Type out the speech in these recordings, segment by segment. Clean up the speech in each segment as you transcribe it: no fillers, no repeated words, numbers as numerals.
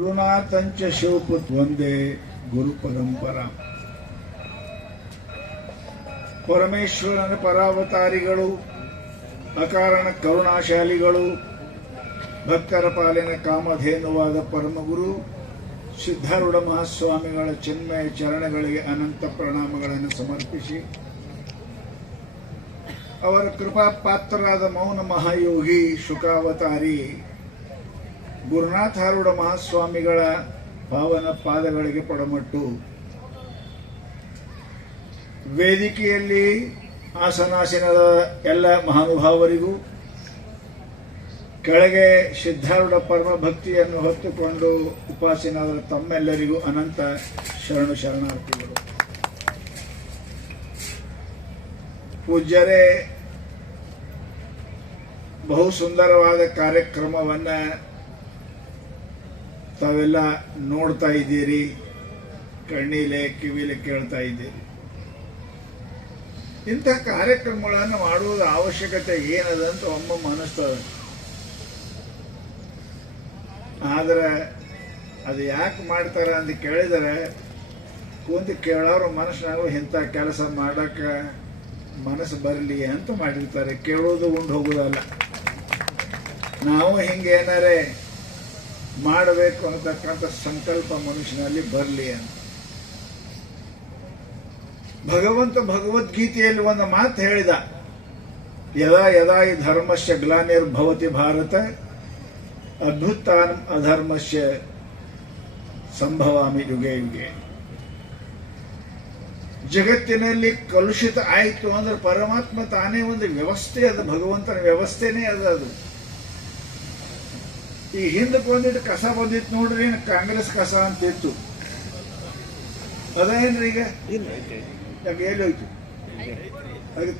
ಋಣಾತಂಚ ಶಿವಪುತ್ ಒಂದೇ ಗುರು ಪರಂಪರಾ. ಪರಮೇಶ್ವರನ ಪರಾವತಾರಿಗಳು, ಅಕಾರಣ ಕರುಣಾಶಾಲಿಗಳು, ಭಕ್ತರ ಪಾಲಿನ ಕಾಮಧೇನುವಾದ ಪರಮಗುರು ಸಿದ್ಧಾರೂಢ ಮಹಾಸ್ವಾಮಿಗಳ ಚಿನ್ಮಯ ಚರಣಗಳಿಗೆ ಅನಂತ ಪ್ರಣಾಮಗಳನ್ನು ಸಮರ್ಪಿಸಿ, ಅವರ ಕೃಪಾ ಪಾತ್ರರಾದ ಮೌನ ಮಹಾಯೋಗಿ ಶುಕಾವತಾರಿ ಗುರುನಾಥಾರೂಢ ಮಹಾಸ್ವಾಮಿಗಳ ಪಾವನ ಪಾದಗಳಿಗೆ ಪಡಮಟ್ಟು, ವೇದಿಕೆಯಲ್ಲಿ ಆಸನಾಸೀನದ ಎಲ್ಲ ಮಹಾನುಭಾವರಿಗೂ, ಕೆಳಗೆ ಸಿದ್ಧಾರೂಢ ಪರಮ ಭಕ್ತಿಯನ್ನು ಹೊತ್ತುಕೊಂಡು ಉಪಾಸನಾದ ತಮ್ಮೆಲ್ಲರಿಗೂ ಅನಂತ ಶರಣಾರ್ಥಿಗಳು. ಪೂಜ್ಯರೇ, ಬಹು ಸುಂದರವಾದ ಕಾರ್ಯಕ್ರಮವನ್ನ ತಾವೆಲ್ಲ ನೋಡ್ತಾ ಇದ್ದೀರಿ, ಕಣ್ಣಿಲೆ ಕಿವಿಲೆ ಕೇಳ್ತಾ ಇದ್ದೀರಿ. ಇಂಥ ಕಾರ್ಯಕ್ರಮಗಳನ್ನು ಮಾಡುವುದ ಅವಶ್ಯಕತೆ ಏನದಂತ ಒಮ್ಮೊಮ್ಮೆ ಅನಿಸ್ತದೆ. ಆದ್ರೆ ಅದು ಯಾಕೆ ಮಾಡ್ತಾರೆ ಅಂತ ಕೇಳಿದರೆ, ಕುಂತು ಕೇಳೋರು ಮನಸ್ಸಿನಾಗೂ ಇಂಥ ಕೆಲಸ ಮಾಡಕ್ಕೆ ಮನಸ್ಸು ಬರಲಿ ಅಂತ ಮಾಡಿರ್ತಾರೆ. ಕೇಳೋದು ಉಂಡು ಹೋಗೋದಲ್ಲ. ನಾವು ಹಿಂಗೇನಾರೆ ಮಾಡಬೇಕು ಅನ್ನತಕ್ಕಂಥ ಸಂಕಲ್ಪ ಮನುಷ್ಯನಲ್ಲಿ ಬರಲಿ ಅಂತ. ಭಗವಂತ ಭಗವದ್ಗೀತೆಯಲ್ಲಿ ಒಂದು ಮಾತು ಹೇಳಿದ, ಯದಾ ಯದಾ ಈ ಧರ್ಮಸ್ಯ ಗ್ಲಾನಿರ್ಭವತಿ ಭಾರತ ಅದ್ಭುತಾನ್ ಅಧರ್ಮಸ್ಯ ಸಂಭವಾಮಿ ಯುಗೆ ಯುಗೆ. ಜಗತ್ತಿನಲ್ಲಿ ಕಲುಷಿತ ಆಯಿತು ಅಂದ್ರೆ ಪರಮಾತ್ಮ ತಾನೇ ಒಂದು ವ್ಯವಸ್ಥೆ ಅದು, ಭಗವಂತನ ವ್ಯವಸ್ಥೆನೇ ಅದು. ಈ ಹಿಂದಕ್ಕೆ ಒಂದಿಟ್ಟು ಕಸ ಬಂದಿತ್ತು ನೋಡ್ರಿ, ಕಾಂಗ್ರೆಸ್ ಕಸ ಅಂತಿತ್ತು, ಅದೇನ್ರಿ ಈಗ ಯಾಕೆ ಎಲ್ಲಿ ಹೋಯ್ತು? ಅದಕ್ಕೆ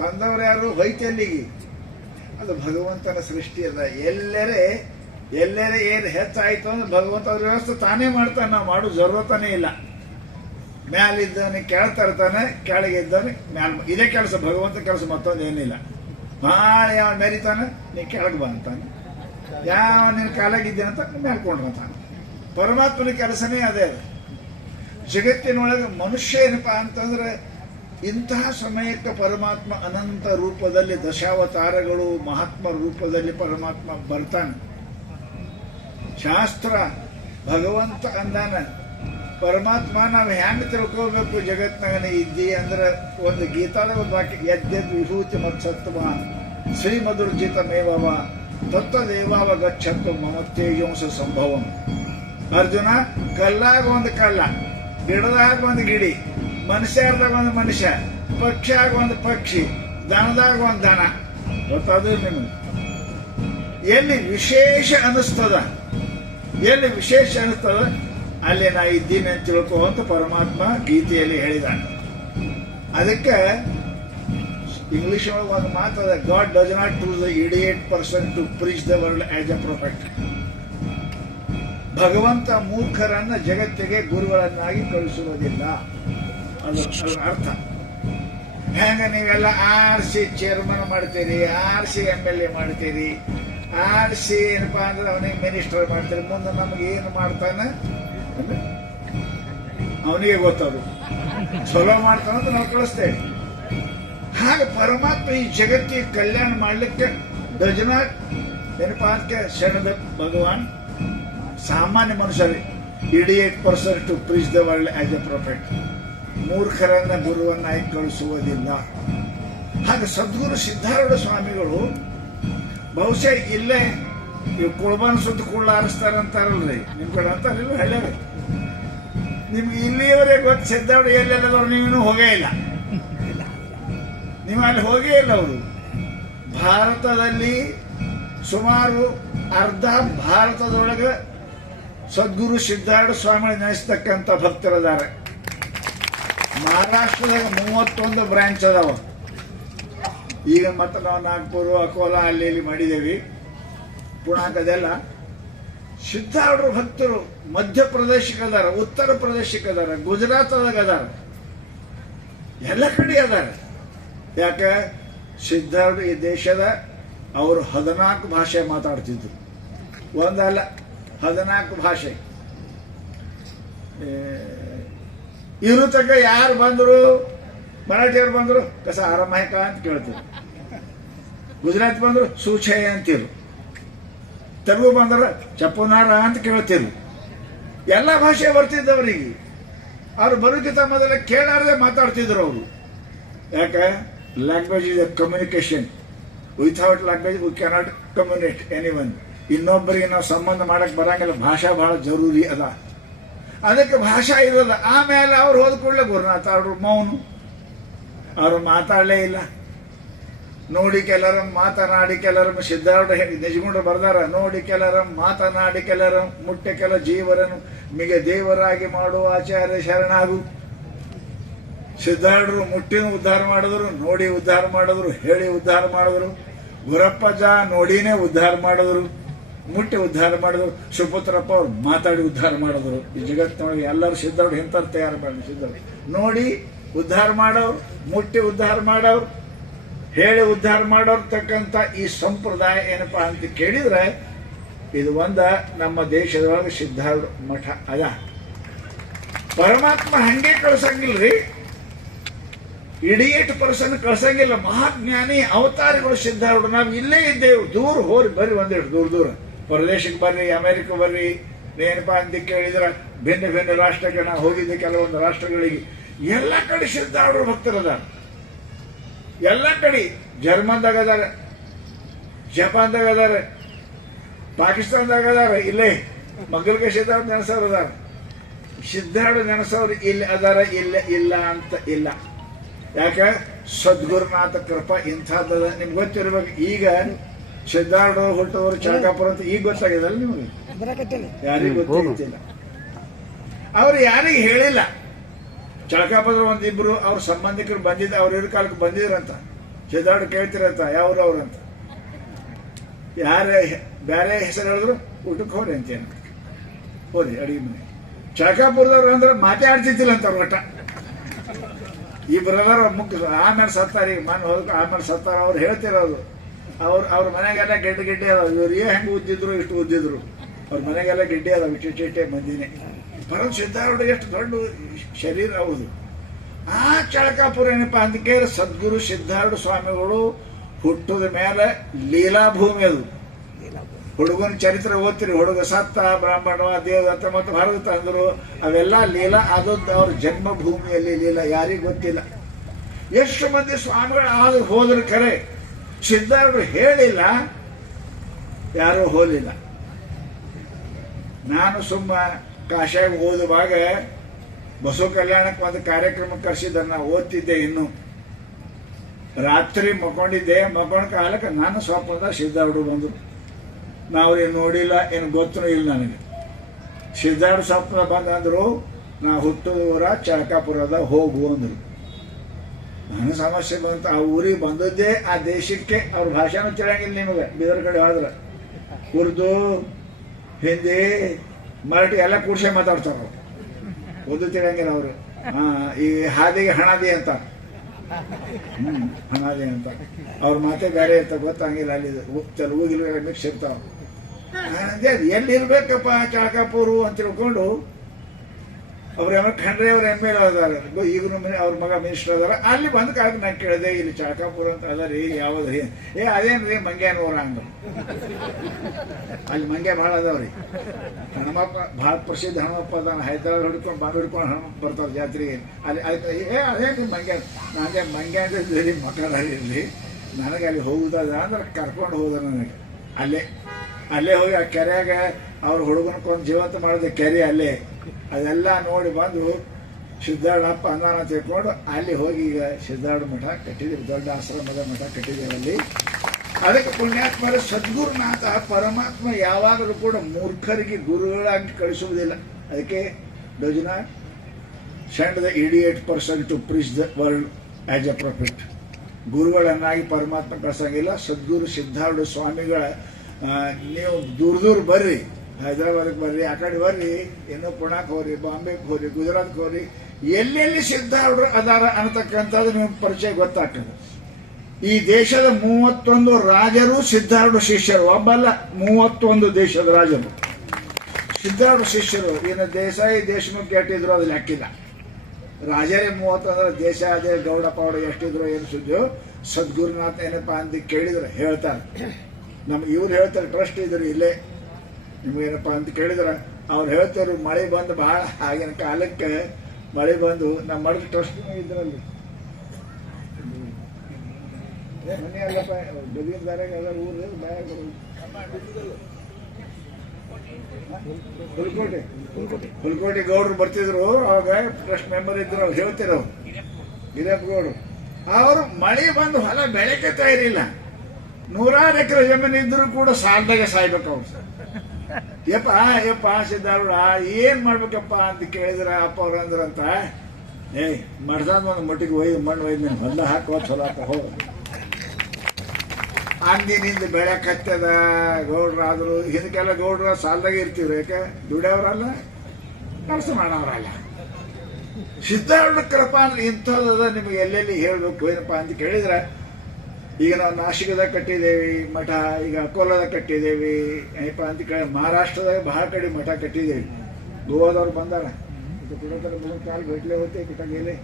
ತಂದವ್ರು ಯಾರು ಹೊಯ್ತಲ್ಲಿಗೆ? ಅದು ಭಗವಂತನ ಸೃಷ್ಟಿ ಅದ. ಎಲ್ಲರೇ ಏನು ಹೆಚ್ಚಾಯ್ತು ಅಂದ್ರೆ ಭಗವಂತ ಅವ್ರ ವ್ಯವಸ್ಥೆ ತಾನೇ ಮಾಡ್ತಾನೆ, ನಾವು ಮಾಡೋ ಜरूरतನೇ ಇಲ್ಲ. ಮ್ಯಾಲಿದ್ದಾನೆ ಕೆಳ ತರ್ತಾನೆ, ಕೆಳಗೆ ಇದ್ದಾನೆ ಮ್ಯಾಲ. ಇದೇ ಕೆಲಸ ಭಗವಂತ ಕೆಲಸ, ಮತ್ತೊಂದು ಏನಿಲ್ಲ. ಭಾಳ ಯಾವ ಮೆರಿತಾನೆ, ನೀ ಕೆಳಗೆ ಬಾ ಅಂತಾನೆ. ಯಾವ ನಿನ್ನ ಕಾಲಾಗಿದ್ದೆ ಅಂತ ಮೇಲ್ಕೊಂಡ್ರಂತಾನೆ. ಪರಮಾತ್ಮನ ಕೆಲಸನೇ ಅದೇ. ಜಗತ್ತಿನೊಳಗೆ ಮನುಷ್ಯ ಏನಪ್ಪಾ ಅಂತಂದ್ರೆ, ಇಂತಹ ಸಮಯಕ್ಕೆ ಪರಮಾತ್ಮ ಅನಂತ ರೂಪದಲ್ಲಿ, ದಶಾವತಾರಗಳು ಮಹಾತ್ಮ ರೂಪದಲ್ಲಿ ಪರಮಾತ್ಮ ಬರ್ತಾನೆ. ಶಾಸ್ತ್ರ ಭಗವಂತ ಅಂದಾನ, ಪರಮಾತ್ಮ ನಾವು ಹೆಂಗ್ ತಿಳ್ಕೋಬೇಕು? ಜಗತ್ನಾಗನೇ ಇದ್ದಿ ಅಂದ್ರೆ ಒಂದು ಗೀತಾದ ಒಂದು ವಾಕ್ಯ, ಯದ್ಯದ್ ವಿಭೂತಿ ಮತ್ಸತ್ವ ಶ್ರೀಮಧುರ್ಜಿತ ಮೇವವ ತತ್ವದೇವಾವ ಗಚ್ಚತ್ತು ಮಮ ತೇಜಂಸ ಸಂಭವಂ. ಅರ್ಜುನ, ಕಲ್ಲಾಗ ಒಂದು ಕಲ್ಲ, ಗಿಡದಾಗ ಒಂದು ಗಿಡಿ, ಮನುಷ್ಯರ್ದಾಗ ಒಂದು ಮನುಷ್ಯ, ಪಕ್ಷಿಯಾಗ ಒಂದು ಪಕ್ಷಿ, ದನದಾಗ ಒಂದು ದನ. ಗೊತ್ತಾದ್ರು ನಿಮಗೆ? ಎಲ್ಲಿ ವಿಶೇಷ ಅನಿಸ್ತದ, ಅಲ್ಲಿ ನಾ ಇದ್ದೀನಿ ಅಂತ ತಿಳ್ಕೋ ಅಂತ ಪರಮಾತ್ಮ ಗೀತೆಯಲ್ಲಿ ಹೇಳಿದಾನೆ. ಅದಕ್ಕೆ ಇಂಗ್ಲಿಷ್ ಒಳಗೆ ಒಂದು ಮಾತದ, God does not choose the idiot person to preach the world as a prophet. ಭಗವಂತ ಮೂರ್ಖರನ್ನ ಜಗತ್ತಿಗೆ ಗುರುಗಳನ್ನಾಗಿ ಕಳಿಸುವುದಿಲ್ಲ. ಅದರ ಅರ್ಥ ಹೆಂಗ? ನೀವೆಲ್ಲ ಆರ್ಸಿ ಚೇರ್ಮನ್ ಮಾಡ್ತೀರಿ, ಆರ್ಸಿ MLA ಮಾಡ್ತೀರಿ, ಆರ್ಸಿ ಏನಪ್ಪಾ ಅಂದ್ರೆ ಅವನಿಗೆ ಮಿನಿಸ್ಟರ್ ಮಾಡ್ತೀರಿ. ಮುಂದೆ ನಮ್ಗೆ ಏನು ಮಾಡ್ತಾನೆ ಅವನಿಗೆ ಗೊತ್ತದು. ಚಲೋ ಮಾಡ್ತಾನಂತ ನಾವು ಕಳಿಸ್ತೇವೆ. ಹಾಗೆ ಪರಮಾತ್ಮ ಈ ಜಗತ್ತಿಗೆ ಕಲ್ಯಾಣ ಮಾಡ್ಲಿಕ್ಕೆ ಡಜನಾಟ್ ಏನಪ್ಪಾ ಅಂತ ಶರಣದ ಭಗವಾನ್ ಸಾಮಾನ್ಯ ಮನುಷ್ಯರು idiot person to preach the world as a prophet. ಮೂರ್ಖರನ್ನ ಗುರುವನ್ನಾಗಿ ಕಳಿಸುವುದಿಲ್ಲ. ಹಾಗೆ ಸದ್ಗುರು ಸಿದ್ಧಾರೂಢ ಸ್ವಾಮಿಗಳು ಬಹುಶಃ ಇಲ್ಲೇ ಕುಳಬಾನ ಸುತ್ತ ಕೂಡಲ ಆರಿಸ್ತಾರಂತಾರಲ್ರಿ, ನಿಮ್ ಕಡೆ ಅಂತಾರಿಲ್ಲ ಹಳ್ಳ್ಯಾಗ. ನಿಮ್ಗೆ ಇಲ್ಲಿಯವರೆಗೆ ಗೊತ್ತು ಸಿದ್ಧಾರೂಢ ಎಲ್ಲೆಲ್ಲದವ್ರು ನೀವೇನು ಹೋಗೇ ಇಲ್ಲ, ನೀವು ಅಲ್ಲಿ ಹೋಗೇ ಇಲ್ಲ. ಅವರು ಭಾರತದಲ್ಲಿ ಸುಮಾರು ಅರ್ಧ ಭಾರತದೊಳಗೆ ಸದ್ಗುರು ಸಿದ್ಧಾರೂಢ ಸ್ವಾಮಿಗಳು ನೆನೆಸ್ತಕ್ಕಂಥ ಭಕ್ತರಿದ್ದಾರೆ. ಮಹಾರಾಷ್ಟ್ರದಾಗ 31 ಬ್ರಾಂಚ್ ಅದಾವ. ಈಗ ಮತ್ತೆ ನಾವು ನಾಗ್ಪುರ, ಅಕೋಲಾ ಅಲ್ಲಿ ಇಲ್ಲಿ ಮಾಡಿದ್ದೇವೆ. ಪುಣಾಕದೆಲ್ಲ ಸಿದ್ಧಾರೂಢ ಭಕ್ತರು ಮಧ್ಯಪ್ರದೇಶಕ್ಕೆ ಅದಾರ, ಉತ್ತರ ಪ್ರದೇಶಕ್ಕೆ ಅದಾರ, ಗುಜರಾತ್ದಾಗ ಅದಾರ, ಎಲ್ಲ ಕಡೆ ಅದಾರ. ಯಾಕೆ? ಸಿದ್ಧಾರೂಢ ಈ ದೇಶದ ಅವರು 14 ಭಾಷೆ ಮಾತಾಡ್ತಿದ್ರು. ಒಂದಲ್ಲ 14 ಭಾಷೆ. ಇವರು ತಕ್ಕ ಯಾರು ಬಂದರು, ಮರಾಠಿಯವ್ರು ಬಂದರು ಕಸ ಆರಾಮಾಯಕ ಅಂತ ಕೇಳ್ತೀವಿ, ಗುಜರಾತ್ ಬಂದರು ಸೂಚಯ ಅಂತಿರು, ತೆಲುಗು ಬಂದರು ಚಪ್ಪುನಾರ ಅಂತ ಕೇಳ್ತಿರು. ಎಲ್ಲ ಭಾಷೆ ಬರ್ತಿದ್ದವರಿಗೆ. ಅವ್ರು ಬರೋಕ್ಕಿಂತ ಮೊದಲ ಕೇಳಾರದೆ ಮಾತಾಡ್ತಿದ್ರು ಅವರು. ಯಾಕೆ? Language is A communication. Without language V cannot communicate anyone. ಇನ್ನೊಬ್ಬರಿಗೆ ನಾವು ಸಂಬಂಧ ಮಾಡಕ್ ಬರಂಗಿಲ್ಲ. ಭಾಷಾ ಬಹಳ ಜರೂರಿ ಅದ. ಅದಕ್ಕೆ ಭಾಷಾ ಇರೋದ. ಆಮೇಲೆ ಅವ್ರು ಹೋದ ಕೂಡಲೇ ಗುರುನಾಥ ಅವರು ಮೌನ, ಅವರು ಮಾತಾಡಲೇ ಇಲ್ಲ. ನೋಡಿ ಕೆಲರ ಮಾತನಾಡಿ ಕೆಲರ ಸಿದ್ಧಾರ್ಥ ನಿಜಗುಂಡ್ರು ಬರ್ದಾರ. ನೋಡಿ ಕೆಲರ ಮಾತನಾಡಿ ಕೆಲರ ಮುಟ್ಟೆ ಕೆಲ ಜೀವರನ್ನು ಮಿಗ ದೇವರಾಗಿ ಮಾಡುವ ಆಚಾರ್ಯ ಶರಣಾಗು. ಸಿದ್ಧಾರ್ಥರು ಮುಟ್ಟಿನ ಉದ್ಧಾರ ಮಾಡಿದ್ರು, ನೋಡಿ ಉದ್ಧಾರ ಮಾಡಿದ್ರು, ಹೇಳಿ ಉದ್ಧಾರ ಮಾಡಿದ್ರು. ಗುರಪ್ಪಜ ನೋಡಿನೇ ಉದ್ಧಾರ ಮಾಡಿದ್ರು, ಮುಟ್ಟಿ ಉದ್ಧಾರ ಮಾಡಿದ್ರು. ಸುಪುತ್ರಪ್ಪ ಅವ್ರು ಮಾತಾಡಿ ಉದ್ಧಾರ ಮಾಡಿದ್ರು. ಈ ಜಗತ್ತಿನೊಳಗೆ ಎಲ್ಲರೂ ಸಿದ್ಧಾರ್ಥ ಇಂಥವ್ರು ತಯಾರು ಮಾಡಿ ಸಿದ್ಧಾರ್ಥ ನೋಡಿ ಉದ್ಧಾರ ಮಾಡೋರು, ಮುಟ್ಟಿ ಉದ್ಧಾರ ಮಾಡೋರು, ಹೇಳಿ ಉದ್ಧಾರ ಮಾಡೋರ್ತಕ್ಕಂಥ ಈ ಸಂಪ್ರದಾಯ ಏನಪ್ಪಾ ಅಂತ ಕೇಳಿದ್ರೆ ಇದು ಒಂದ ನಮ್ಮ ದೇಶದೊಳಗೆ ಸಿದ್ಧಾರ್ಥ ಮಠ ಅದ. ಪರಮಾತ್ಮ ಹಂಗೆ ಕಳ್ಸಂಗಿಲ್ರಿ, ಇಡಿಯೇಟ್ ಪರ್ಸನ್ ಕಳ್ಸಂಗಿಲ್ಲ. ಮಹಾಜ್ಞಾನಿ ಅವತಾರಿಗಳು ಸಿದ್ಧಾರ್ಥ. ನಾವು ಇಲ್ಲೇ ಇದ್ದೇವೆ, ದೂರ ಹೋರಿ ಬರ್ರಿ, ಒಂದಿಷ್ಟು ದೂರ ದೂರ ಪ್ರದೇಶಕ್ಕೆ ಬರ್ರಿ, ಅಮೆರಿಕ ಬರ್ರಿ. ಏನಪ್ಪಾ ಅಂತ ಕೇಳಿದ್ರೆ ಭಿನ್ನ ಭಿನ್ನ ರಾಷ್ಟ್ರಕ್ಕೆ ನಾವು ಹೋಗಿದ್ದೆ, ಕೆಲವೊಂದು ರಾಷ್ಟ್ರಗಳಿಗೆ. ಎಲ್ಲ ಕಡೆ ಸಿದ್ಧಾರ್ಥ ಭಕ್ತರದ, ಎಲ್ಲ ಕಡೆ. ಜರ್ಮನ್ದಾಗ ಅದಾರ, ಜಪಾನ್ದಾಗ ಅದಾರ, ಪಾಕಿಸ್ತಾನದಾಗ ಅದಾರ, ಇಲ್ಲೇ ಮಗ್ಗಲ್ಗೆ ಸಿದ್ಧಾರ್ಥ ನೆನೆಸೋರು ಅದಾರ. ಸಿದ್ಧಾರ್ಥ ನೆನೆಸೋರು ಇಲ್ಲಿ ಅದಾರ, ಇಲ್ಲ ಇಲ್ಲ ಅಂತ ಇಲ್ಲ. ಯಾಕೆ? ಸದ್ಗುರುನಾಥ ಕೃಪಾ ಇಂಥದ್ದದ. ನಿಮ್ಗೆ ಗೊತ್ತಿರ್ಬೇಕು. ಈಗ ಸಿದ್ಧಾರ್ಥ ಹುಟ್ಟದವರು ಚಳಕಾಪುರ ಅಂತ ಈಗ ಗೊತ್ತಾಗಿದಲ್ಲ ನಿಮಗೆ? ಯಾರಿಗೂ ಗೊತ್ತಿಲ್ಲ. ಅವ್ರು ಯಾರಿಗೆ ಹೇಳಿಲ್ಲ. ಚಳಕಾಪುರ ಒಂದಿಬ್ರು ಅವ್ರ ಸಂಬಂಧಿಕರು ಬಂದಿದ್ದ, ಅವ್ರ ಇವ್ರ ಕಾಲಕ್ಕೆ ಬಂದಿದ್ರಂತ. ಸಿದ್ಧಾರ್ಥ ಕೇಳ್ತಿರಂತ ಯಾವ್ರು ಅವ್ರಂತ. ಯಾರೇ ಬೇರೆ ಹೆಸರು ಹೇಳಿದ್ರು ಊಟಕ್ಕೆ ಹೋರಿ ಅಂತೇನು, ಹೋರಿ ಅಡಿಗೆ ಮನೆ. ಚಳಕಾಪುರದವ್ರು ಅಂದ್ರೆ ಮಾತೇ ಆಡ್ತಿದ್ದಿಲ್ಲ ಅಂತ ಅವ್ರ ಒಟ್ಟ. ಈ ಬ್ರದರ್ ಮುಖ್ಯ ಆಮೇಲೆ ಸತ್ತಾರ, ಈಗ ಮನೆ ಹೋದಕ್ಕೆ ಆಮೇಲೆ ಸತ್ತಾರ. ಅವ್ರು ಹೇಳ್ತಿರೋದು ಅವ್ರ ಮನೆಗೆಲ್ಲ ಗೆಡ್ಡೆ ಅದಾವ. ಇವ್ರು ಹೆಂಗೆ ಉದ್ದಿದ್ರು ಇಷ್ಟು ಉದ್ದಿದ್ರು. ಅವ್ರ ಮನೆಗೆಲ್ಲ ಗೆಡ್ಡೆ ಅದಾವ, ಇಟ್ಟಿಟ್ಟೆ ಮಂದಿನೇ. ಪರಮ ಸಿದ್ಧಾರ್ಥ ಎಷ್ಟು ದೊಡ್ಡ ಶರೀರ ಹೌದು. ಆ ಚಳಕಾಪುರ ಏನಪ್ಪಾ ಅದಕ್ಕೆ ಸದ್ಗುರು ಸಿದ್ಧಾರ್ಥ ಸ್ವಾಮಿಗಳು ಹುಟ್ಟದ ಮೇಲೆ ಲೀಲಾಭೂಮಿ ಅದು. ಹುಡುಗನ ಚರಿತ್ರೆ ಓದ್ತಿರಿ, ಹುಡುಗ ಸತ್ತ, ಬ್ರಾಹ್ಮಣ, ದೇವದತ್ತ ಮತ್ತು ಭಾರತ ಅಂದರು. ಅವೆಲ್ಲ ಲೀಲಾ. ಅದು ಅವ್ರ ಜನ್ಮಭೂಮಿಯಲ್ಲಿ ಲೀಲಾ. ಯಾರಿಗೂ ಗೊತ್ತಿಲ್ಲ. ಎಷ್ಟು ಮಂದಿ ಸ್ವಾಮಿಗಳು ಆದ್ರೂ ಹೋದ್ರ ಖರೆ, ಸಿದ್ಧಾರ್ಥ ಹೇಳಿಲ್ಲ, ಯಾರೂ ಹೋಲಿಲ್ಲ. ನಾನು ಸುಮ್ಮ ಕಾಶಾಗ ಓದುವಾಗ ಬಸವ ಕಲ್ಯಾಣಕ್ಕೆ ಒಂದು ಕಾರ್ಯಕ್ರಮ ಕರೆಸಿದ್ದ. ನಾನು ಓದ್ತಿದ್ದೆ, ಇನ್ನು ರಾತ್ರಿ ಮಕ್ಕೊಂಡಿದ್ದೆ. ಮಕ್ಕೊಂಡ ಕಾಲಕ್ಕೆ ನಾನು ಸ್ವಲ್ಪ ಸಿದ್ಧಾರ್ಥ ಬಂದರು. ನಾವ್ರೇನು ನೋಡಿಲ್ಲ, ಏನು ಗೊತ್ತೂ ಇಲ್ಲ ನನಗೆ. ಸಿದ್ಧಾರ್ಥ ಸ್ವಪ್ನ ಬಂದಂದ್ರು, ನಾ ಹುಟ್ಟೂರ ಚಳಕಾಪುರದ ಹೋಗು ಅಂದ್ರು. ನನಗೆ ಸಮಸ್ಯೆ ಬಂತು. ಆ ಊರಿಗೆ ಬಂದದ್ದೇ ಆ ದೇಶಕ್ಕೆ. ಅವ್ರ ಭಾಷೆನೂ ತಿಳಿಯಂಗಿಲ್ಲ ನಿಮಗೆ. ಬೀದರ್ ಕಡೆ ಹೋದ್ರೆ ಉರ್ದು, ಹಿಂದಿ, ಮರಾಠಿ ಎಲ್ಲ ಕೂಡ್ಸೆ ಮಾತಾಡ್ತಾರ. ಓದು ತಿಳಿಯಂಗಿಲ್ಲ ಅವರು. ಈ ಹಾದಿಗೆ ಹಣದಿ ಅಂತ, ಹಣದಿ ಅಂತ ಅವ್ರ ಮಾತೆ ಬೇರೆ ಇರ್ತಾವ, ಗೊತ್ತಾಗಿಲ್ಲ. ಅಲ್ಲಿ ತೆಲುಗು ಗಿಲುಗು ಮಿಕ್ಸ್ ಇರ್ತಾವ. ಎಲ್ಲಿರ್ಬೇಕಪ್ಪ ಚಳಕಾಪುರ ಅಂತ ತಿಳ್ಕೊಂಡು ಅವ್ರ ಖಂಡ್ರೆ ಅವ್ರ ML ಅದಾರ. ಈಗನು ಅವ್ರ ಮಗ ಮಿನಿಸ್ಟರ್ ಅದಾರ. ಅಲ್ಲಿ ಬಂದ ಕಾಲಕ್ಕೆ ನಾನು ಕೇಳಿದೆ, ಇಲ್ಲಿ ಚಳಕಾಪುರ ಅಂತ ಅದ ರೀ, ಯಾವ್ದ್ರಿ? ಅದೇನ್ರಿ ಮಂಗ್ಯಾನೂರ ಅಂದ. ಅಲ್ಲಿ ಮಂಗ್ಯ ಭಾಳ ಅದಾವ್ರಿ. ಹನುಮಪ್ಪ ಭಾಳ ಪ್ರಸಿದ್ಧ ಹನುಮಪ್ಪ ಅದಾನ. ಹೈದರಾಬಾದ್ ಹಿಡ್ಕೊಂಡು ಬಾಂಬೆ ಹಿಡ್ಕೊಂಡು ಹನುಮಪ್ಪ ಬರ್ತಾರೆ ಜಾತ್ರೆಗೆ. ಅಲ್ಲಿ ಅದೇನ್ರಿ ಮಂಗ್ಯ. ನಾನೇ ಮಂಗ್ಯ ಅಂದ್ರೆ ಮಕ್ಕಳಿರಲಿ, ನನಗೆ ಅಲ್ಲಿ ಹೋಗುದದ ಅಂದ್ರೆ ಕರ್ಕೊಂಡು ಹೋದ ನನಗೆ. ಅಲ್ಲೇ ಹೋಗಿ ಆ ಕೆರೆಯಾಗ ಅವ್ರ ಹುಡುಗನಕ್ಕೊಂದು ಜೀವಂತ ಮಾಡಿದೆ ಕೆರೆ ಅಲ್ಲೇ. ಅದೆಲ್ಲ ನೋಡಿ ಬಂದು ಸಿದ್ಧಾರ್ಥ ಅನ್ನಾನ ತಿಳ್ಕೊಂಡು ಅಲ್ಲಿ ಹೋಗಿ ಈಗ ಸಿದ್ಧಾರ್ಥ ಮಠ ಕಟ್ಟಿದ್ದೀವಿ. ದೊಡ್ಡ ಆಶ್ರಮದ ಮಠ ಕಟ್ಟಿದ್ದೀವಿ ಅಲ್ಲಿ. ಅದಕ್ಕೆ ಪುಣ್ಯಾತ್ಮರ ಸದ್ಗುರುನಾಥ ಪರಮಾತ್ಮ ಯಾವಾಗಲೂ ಕೂಡ ಮೂರ್ಖರಿಗೆ ಗುರುಗಳಾಗಿ ಕಳಿಸುವುದಿಲ್ಲ. ಅದಕ್ಕೆ does not send the idiot person to preach the world as a prophet. ಗುರುಗಳನ್ನಾಗಿ ಪರಮಾತ್ಮ ಕಳ್ಸಂಗಿಲ್ಲ. ಸದ್ಗುರು ಸಿದ್ಧಾರ್ಥ ಸ್ವಾಮಿಗಳ ನೀವು ದೂರ ಬರ್ರಿ, ಹೈದರಾಬಾದಕ್ಕೆ ಬರ್ರಿ, ಆ ಕಡೆ ಬರ್ರಿ, ಇನ್ನೂ ಪುಣಾಕ್ ಹೋಗ್ರಿ, ಬಾಂಬೆಗೆ ಹೋಗ್ರಿ, ಗುಜರಾತ್ಗೆ ಹೋಗ್ರಿ, ಎಲ್ಲೆಲ್ಲಿ ಸಿದ್ಧಾರ್ಥ ಅದಾರ ಅನ್ನತಕ್ಕಂಥದ್ದು ನಿಮ್ಗೆ ಪರಿಚಯ ಗೊತ್ತಾಗ್ತದೆ. ಈ ದೇಶದ 31 ರಾಜರು ಸಿದ್ಧಾರ್ಥ ಶಿಷ್ಯರು. ಒಬ್ಬಲ್ಲ, 31 ದೇಶದ ರಾಜರು. ಸಿದ್ಧಾರ್ಥ ಶಿಷ್ಯರು ಏನು ದೇಸಾಯಿ ದೇಶಮುಖ್ ಎಷ್ಟಿದ್ರು ಅದು ಲೆಕ್ಕಿಲ್ಲ. ರಾಜರೇ 30 ಅಂದ್ರೆ ದೇಶಾದೇ ಗೌಡ ಪೌಡ ಎಷ್ಟಿದ್ರು ಏನು ಸುದ್ದಿಯೋ ಸದ್ಗುರುನಾಥ ಏನಪ್ಪ ಅಂತ ಕೇಳಿದ್ರೆ ಹೇಳ್ತಾರೆ. ನಮ್ಗೆ ಇವ್ರು ಹೇಳ್ತಾರೆ, ಟ್ರಸ್ಟ್ ಇದ್ರು ಇಲ್ಲೇ, ನಿಮ್ಗೇನಪ್ಪ ಅಂತ ಕೇಳಿದ್ರೆ ಅವ್ರು ಹೇಳ್ತಾರೆ ಮಳೆ ಬಂದು ಭಾಳ ಆಗಿನ ಕಾಲಕ್ಕೆ ಮಳೆ ಬಂದು ನಮ್ಮ ಮಡದ ಟ್ರಸ್ಟ್ ಇದ್ರಲ್ಲಿ ಮನೆ ಅಲ್ಲಪ್ಪ ಗದಗಿನ ದಾರಾಗ ಎಲ್ಲ ಊರು ಬ್ಯಾಗ್ ಹುಲ್ಕೋಟೆ ಗೌಡ್ರು ಬರ್ತಿದ್ರು. ಅವಾಗ ಟ್ರಸ್ಟ್ ಮೆಂಬರ್ ಇದ್ರು, ಅವ್ರು ಹೇಳ್ತಿರೋ ಗಿರಪ್ಪ ಗೌಡ್ರು. ಅವರು ಮಳೆ ಬಂದು ಹೊಲ ಬೆಳಕತ್ತಾ ಇರಲಿಲ್ಲ, 100 ಎಕರೆ ಜಮೀನು ಇದ್ರು ಕೂಡ ಸಾಲದಾಗೆ ಸಾಯ್ಬೇಕು ಅವ್ರು. ಯಪ್ಪ ಸಿದ್ದಾರೂಢ ಏನ್ ಮಾಡ್ಬೇಕಪ್ಪ ಅಂತ ಕೇಳಿದ್ರ ಅಪ್ಪ ಅವ್ರ ಅಂದ್ರಂತ, ಮಡ್ದಾದ ಒಂದು ಮಟ್ಟಿಗೆ ಒಯ್ದು ಮಣ್ಣು ಒಯ್ದು ಹೊಲ ಹಾಕುವ ಚಲೋ ಹಾಕ ಹೋಗ ಅಂದಿನಿಂದ ಬೆಳೆ ಕತ್ತದ. ಗೌಡ್ರಾದ್ರು ಇದಕ್ಕೆಲ್ಲ ಗೌಡ್ರ ಸಾಲದಾಗೆ ಇರ್ತೀವ್ರಿ, ಯಾಕೆ ದುಡಿಯವ್ರಲ್ಲ, ಕೆಲಸ ಮಾಡೋರಲ್ಲ. ಸಿದ್ದಾರೂಢ ಕೃಪಾ ಅಂದ್ರೆ ಇಂಥದ ನಿಮ್ಗೆ ಎಲ್ಲೆಲ್ಲಿ ಹೇಳ್ಬೇಕು ಏನಪ್ಪ ಅಂತ ಕೇಳಿದ್ರೆ, ಈಗ ನಾವು ನಾಶಿಕದಾಗ ಕಟ್ಟಿದ್ದೇವೆ ಮಠ, ಈಗ ಅಕೋಲಾದಾಗ ಕಟ್ಟಿದ್ದೇವೆ ಏನಪ್ಪ ಅಂತ ಕೇಳಿ ಮಹಾರಾಷ್ಟ್ರದಾಗ ಬಹಳ ಕಡೆ ಮಠ ಕಟ್ಟಿದ್ದೇವೆ. ಗೋವಾದವ್ರು ಬಂದಾರ, ಕಾಲು ಭೇಟ್ಲೆ ಹೋಗ್ತೆ ಕಿಟಕಿಯಲ್ಲಿ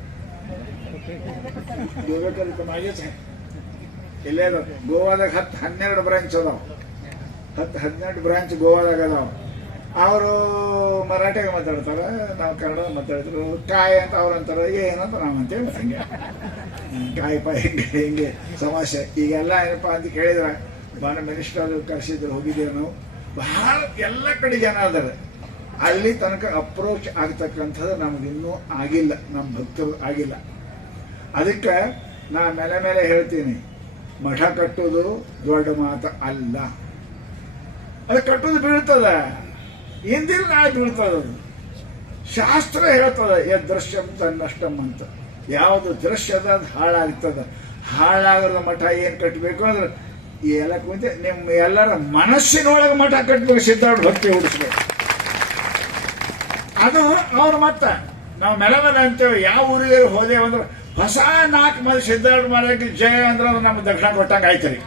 ಗೋಬೇಕಾದ್ರೆ ಮಾಗೆ ಎಲ್ಲೇ ಅದಾವ. ಗೋವಾದಾಗ 10-12 ಬ್ರಾಂಚ್ ಅದಾವ, 10-12 ಬ್ರಾಂಚ್ ಗೋವಾದಾಗ ಅದಾವ. ಅವರು ಮರಾಠಿಗೆ ಮಾತಾಡ್ತಾರ, ನಾವು ಕನ್ನಡ ಮಾತಾಡ್ತಾರೆ. ಕಾಯಿ ಅಂತ ಅವ್ರು ಅಂತಾರ, ಏನಂತ ನಾವು ಅಂತೇಳಿ ಹಂಗೆ ಕಾಯಿಪ ಹಿಂಗೆ ಸಮಸ್ಯೆ. ಈಗೆಲ್ಲ ಏನಪ್ಪ ಅಂತ ಕೇಳಿದ್ರೆ ಬಾಣ ಮಿನಿಸ್ಟರ್ ಕರೆಸಿದ್ರು, ಹೋಗಿದ್ದೇವೆ ನಾವು. ಬಹಳ ಎಲ್ಲ ಕಡೆ ಜನ ಅದಾರೆ. ಅಲ್ಲಿ ತನಕ ಅಪ್ರೋಚ್ ಆಗ್ತಕ್ಕಂಥದ್ದು ನಮಗಿನ್ನೂ ಆಗಿಲ್ಲ, ನಮ್ಮ ಭಕ್ತರು ಆಗಿಲ್ಲ. ಅದಕ್ಕೆ ನಾ ಮೇಲೆ ಹೇಳ್ತೀನಿ, ಮಠ ಕಟ್ಟೋದು ದೊಡ್ಡ ಮಾತು ಅಲ್ಲ. ಅದು ಕಟ್ಟೋದು ಬೀಳ್ತದ, ಹಿಂದಿನ ನಾಳೆ ಬೀಳ್ತದ. ಶಾಸ್ತ್ರ ಹೇಳ್ತದ ದೃಶ್ಯಂ ತನ್ನಷ್ಟಂ ಅಂತ. ಯಾವುದು ದೃಶ್ಯದ ಅದು ಹಾಳಾಗ್ತದ. ಹಾಳಾಗದ ಮಠ ಏನ್ ಕಟ್ಟಬೇಕು ಅಂದ್ರೆ ಎಲ್ಲ ಕುಂತ ನಿಮ್ಮ ಎಲ್ಲರ ಮನಸ್ಸಿನೊಳಗೆ ಮಠ ಕಟ್ಟಬೇಕು, ಸಿದ್ಧಾರ್ಥ ಭಕ್ತಿ ಹುಡಿಸ್ಬೇಕು. ಅದು ಅವ್ರು ಮತ್ತ ನಾವು ಮೇಲೆ ಅಂತೇವೆ. ಯಾವ ಊರಿಗೆ ಹೋದೇವು ಅಂದ್ರೆ ಹೊಸ 4 ಮಂದಿ ಸಿದ್ಧಾರ್ಥ ಮಾಡಕ್ಕೆ ಜಯ ಅಂದ್ರೆ ಅದು ನಮ್ಮ ದಕ್ಷಿಣ ಕೊಟ್ಟಂಗೆ ಆಯ್ತರಿ.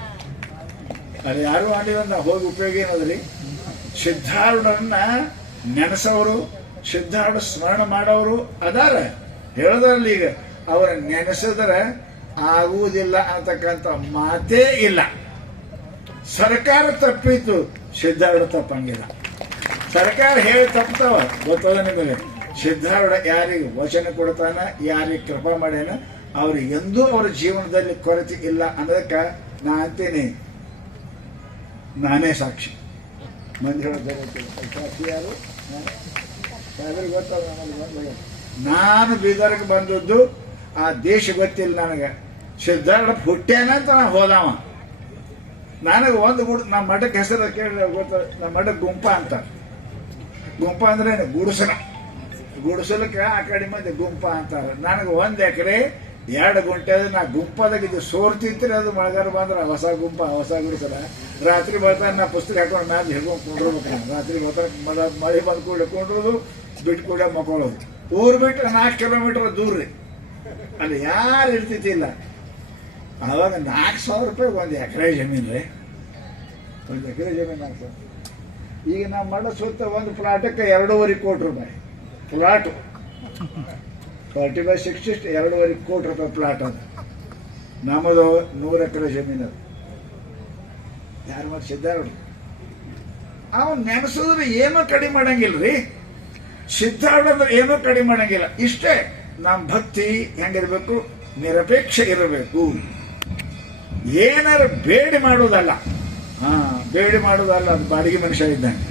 ಅದು ಯಾರು ಮಾಡಿದ ನಾವು ಹೋಗಿ ಉಪಯೋಗ ಏನದ್ರಿ? ಸಿದ್ಧಾರ್ಥರನ್ನ ನೆನೆಸೋರು, ಸಿದ್ಧಾರ್ಥ ಸ್ಮರಣ ಮಾಡೋರು ಅದಾರ. ಹೇಳೋದ್ರಲ್ಲಿ ಈಗ ಅವರ ನೆನೆಸಿದ್ರೆ ಆಗುವುದಿಲ್ಲ ಅಂತಕ್ಕಂಥ ಮಾತೇ ಇಲ್ಲ. ಸರ್ಕಾರ ತಪ್ಪಿತ್ತು, ಸಿದ್ಧಾರ್ಥ ತಪ್ಪಂಗಿಲ್ಲ. ಸರ್ಕಾರ ಹೇಳಿ ತಪ್ತಾವ ಗೊತ್ತದ ನಿಮಗೆ. ಸಿದ್ಧಾರ್ಥ ಯಾರಿಗೆ ವಚನ ಕೊಡ್ತಾನ, ಯಾರಿಗೆ ಕೃಪಾ ಮಾಡ್ಯಾನ, ಅವ್ರಿಗೆ ಎಂದೂ ಅವರ ಜೀವನದಲ್ಲಿ ಕೊರತೆ ಇಲ್ಲ ಅನ್ನೋದಕ್ಕೆ ನಾ ಅಂತೀನಿ, ನಾನೇ ಸಾಕ್ಷಿ. ಮಂದಿ ಸಾಕ್ಷಿ ಯಾರು? ಗೊತ್ತಲ್ಲ. ನಾನು ಬೀದರ್ಗೆ ಬಂದದ್ದು ಆ ದೇಶ ಗೊತ್ತಿಲ್ಲ ನನಗೆ. ಸಿದ್ಧಾರ್ಥ ಹುಟ್ಟ್ಯಾನಂತ ನಾ ಹೋದವ. ನನಗೆ ಒಂದು ನಮ್ಮ ಮಠಕ್ಕೆ ಹೆಸರು ಕೇಳಿ ಗೊತ್ತ. ನಮ್ಮ ಮಠಕ್ಕೆ ಗುಂಪ ಅಂತ. ಗುಂಪ ಅಂದ್ರೆ ಗುಡಿಸಲ. ಗುಡಿಸಲಕ್ಕೆ ಆ ಕಡೆ ಮಂದಿ ಗುಂಪ ಅಂತಾರೆ. ನನಗೆ 1 ಎಕರೆ 2 ಗುಂಟೆ ನಾ ಗುಂಪದಾಗಿದ್ದು ಸೋರ್ ತಿಂತೀರಿ. ಅದು ಮಳೆಗಾಲ ಬಂದ್ರೆ ಹೊಸ ಗುಂಪ, ಹೊಸ ಗುಡಿಸಲ. ರಾತ್ರಿ ಬರ್ತಾನೆ ನಾ ಪುಸ್ತಕ ಹಾಕೊಂಡು ಮ್ಯಾಲೆ ಹಿಡ್ಕೊಂಡು ಕುಂಡ್ರಬೇಕು. ರಾತ್ರಿ ಬರ್ತಾನೆ ಮಳೆ ಬಂದು ಕೂಡ ಕುಂಡ್ರದು, ಬಿಟ್ಟು ಕೂಡ ಮಕ್ಕೊಳ್ಳೋದು. ಊರು ಬಿಟ್ಟು 4 ಕಿಲೋಮೀಟರ್ ದೂರ ರೀ. ಅಲ್ಲಿ ಯಾರು ಇರ್ತಿದ್ದಿಲ್ಲ. ಅವಾಗ 4,000 ರೂಪಾಯಿ 1 ಎಕರೆ ಜಮೀನು ರೀ. 1 ಎಕರೆ ಜಮೀನು 4,000. ಈಗ ನಮ್ಮ ಮಠ ಸುತ್ತ ಒಂದು ಪ್ಲಾಟಕ್ಕೆ 2.5 ಕೋಟಿ ರೂಪಾಯಿ ಪ್ಲಾಟು. 40/60 2.5 ಕೋಟಿ ರೂಪಾಯಿ ಪ್ಲಾಟ್ ಅದು. ನಮ್ಮದು 100 ಎಕರೆ ಜಮೀನು ಅದು. ಯಾರು ಮಾಡಿ ಸಿದ್ಧಾರ್ಥ ಅವನು ನೆನೆಸಿದ್ರೆ ಏನೂ ಕಡಿಮೆ ಮಾಡಂಗಿಲ್ರಿ. ಸಿದ್ಧಾರ್ಥ ಅಂದ್ರೆ ಏನೂ ಕಡಿಮೆ ಮಾಡಂಗಿಲ್ಲ. ಇಷ್ಟೇ ನಮ್ಮ ಭಕ್ತಿ ಹೆಂಗಿರ್ಬೇಕು, ನಿರಪೇಕ್ಷ ಇರಬೇಕು. ಏನಾರು ಬೇಡಿ ಮಾಡೋದಲ್ಲ. ಬೇಡಿ ಮಾಡೋದಲ್ಲ. ಅದು ಬಾಡಿಗೆ ಮನುಷ್ಯ ಇದ್ದಂಗೆ.